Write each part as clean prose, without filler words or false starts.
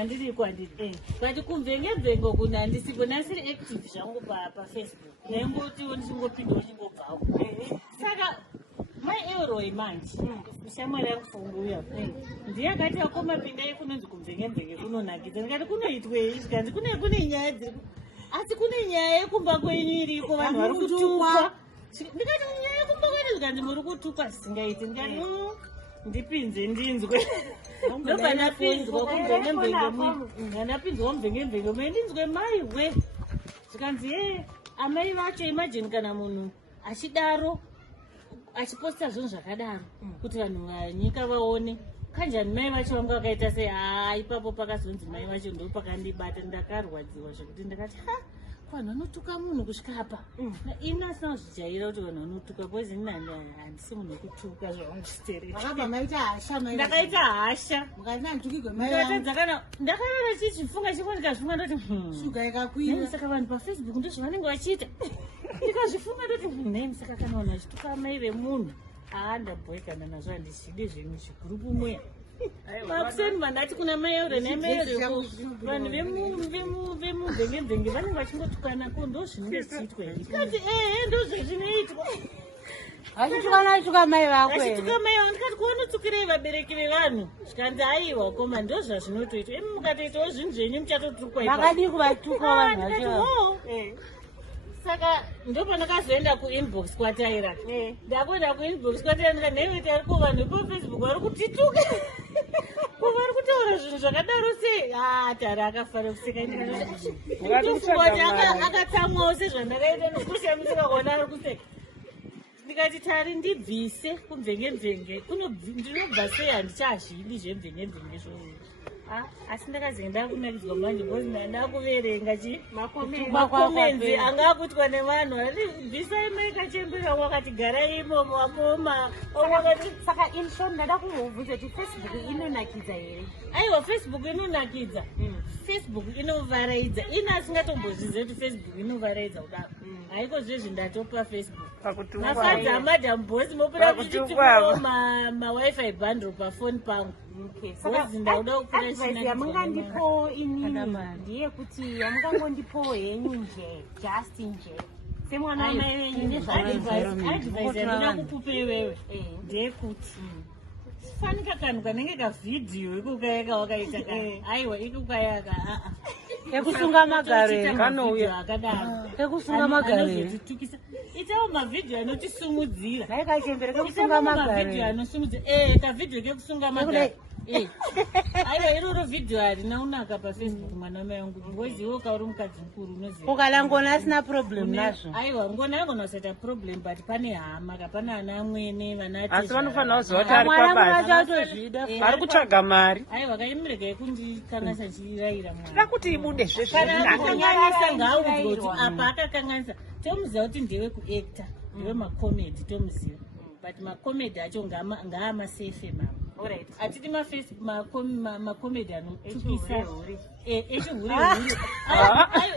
andiri kwandiri but kumvengemvengo kuna handisipo nasiri active zvangu pafacebook nembutiwo ndichingopindawo chingobvawo saka maeuroi manje shamwari yangu funguya ndiye akati akoma pindai kunonzi kumvengemvenge kunonakidza ndikati kunoitwei zvikanzi kune nyaya dziri asi kune nyaya yekumba kwenyu iriko vanhu vari kutukwa ndikati nyaya yekumba kwenyu zvikanzi muri kutukwa zvisingaiti ndikati ndipinze ndinzwe ndobva napinzwa kumvengemvenge mwe ndinzwe maiwe zvikanzi amai vacho imagine kana munhu achidaro achiposta zvinhu zvakadaro kuti vanhu vanyika vaone kanjani mai vacho vanga vakaita sei ipapo pakazonzi mai vacho ndo pakandibata ndakarwadziwa zvekuti ndakati vanhu vanotuka munhu kusvika apa ini asina kuzvijaira kuti vanhu vanotuka bcause ini handisi munhu wekutuka zvavangustakaita hasha ndakarara chichifunga chiko ndikazvifunga ndoti shuga ikakwira saka vanhu pafacebook ndozvavanenge vachiita ndikazvifunga ndoti nai saka kana vanhu vachituka mai vemunhu ndabhoekana nazvo handizvidi zvenyu chigurupu mweya makuseni mandati kuna mayeure nemayeureko vanhu vemuvhengemvenge vanenge vachingotukanako ndo zvinenge zvichiitwa ikati ndo zvezvinoitwa achituka mai vako achituka mai vako ndikati kuonotukirei vabereki vevanhu zvikanzi aiwa koma ndo zvazvinotoitwa mukatoitawo zvinhu zvenyu muchatotukwa vakadii kuvatuka vanhu vacho saka ndo pandakazoenda kuinbox kwataira ndakuenda kuinbox kwataira ndika nhewe tari ko vanhu vepafacebook vari kutituka vari kutaura zvinhu zvakadaro sei tari akafara kuseka ndikati akatsamwawo sezvandakaita nokushamisika kuona ari kuseka ndikati tari ndibvise kumvengemvenge ndinobva sei handichazvidi zvemvengemvenge zvozvo asi ndakazoenda kunakidzwa manje bcause ndakuverenga makomenzi anga akutwa nevanhu ati bvisai maikachembera wakati garai imomo wakoma saka inshort ndada kungobvunza kuti Facebook inonakidza here aiwa Facebook inonakidza Facebook inovaraidza ina asingatombozvizive kuti Facebook inovaraidza kudaro haiko zvezvi ndatopa Facebook mafadzi amadam bosi mopera kuchitipawo mawifi bundle pafoni pangu advice yamungandipo inini ndeyekuti yamungangondipo henyu nje just nje semwana wamai venyu advice yandinoda kukupa iwewe ndeyekuti fanika kanhu kanenge kavhidhiyo ikukayaka wakaita aiwa ikukayaka ekusunga magare kanouya akadaro ekusunga magare itawo mavhidhiyo anotisimudzira naikachembere kekusunga magare anosumudzira kavhidhiyo kekusunga magare aiwa iroro vhidhiyo harina unaka pafacebook mwana wamai wangu bcause iwe ukauri mukadzi mukuru unoziva ukalangona asina problem nazvo aiwa ngona angona usaita problem but pane hama kapana ana mwene asi vanofanira kuziva kuti ari pabasa ari kutsvaga mari aiwa kaimirega kundikanganisa chirayira mwana tida kuti ibude zvezvekanganisa ngaaudzwa kuti apa akakanganisa tomuziva kuti ndewe kuacta ndewe macomedy tomuziva but macomedy acho ngaamasefe mama atiti macomedy anotukisa echihurehure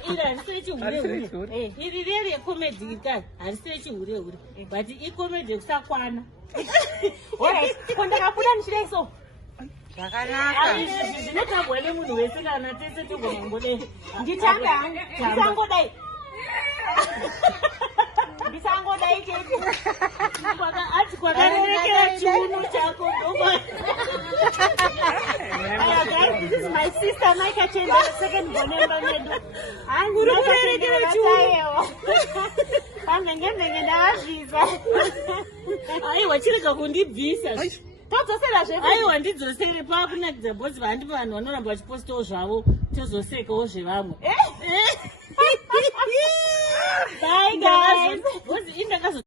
iri hariso echihurehure iri reri yecomedy kai hariso echihurehure but icomedy yekusakwana kondakabuda ndichidai so zvakanaka zvinotagwa nemunhu wese kana tese togonangodai ndisangodai ndisangodai chete ati kwakarerekera chiuno chako this is my sister Maika Chenda second bonemba medu uri kurerekera chiuno pamvengemvenge ndavazviza aiwa chirega kundibvisa todzosera zve aiwa ndidzosere pakunakidza bhozi vandipa vanhu vanoramba vachipostawo zvavo tozosekawo zvevamwe bye guys bhozi indakazo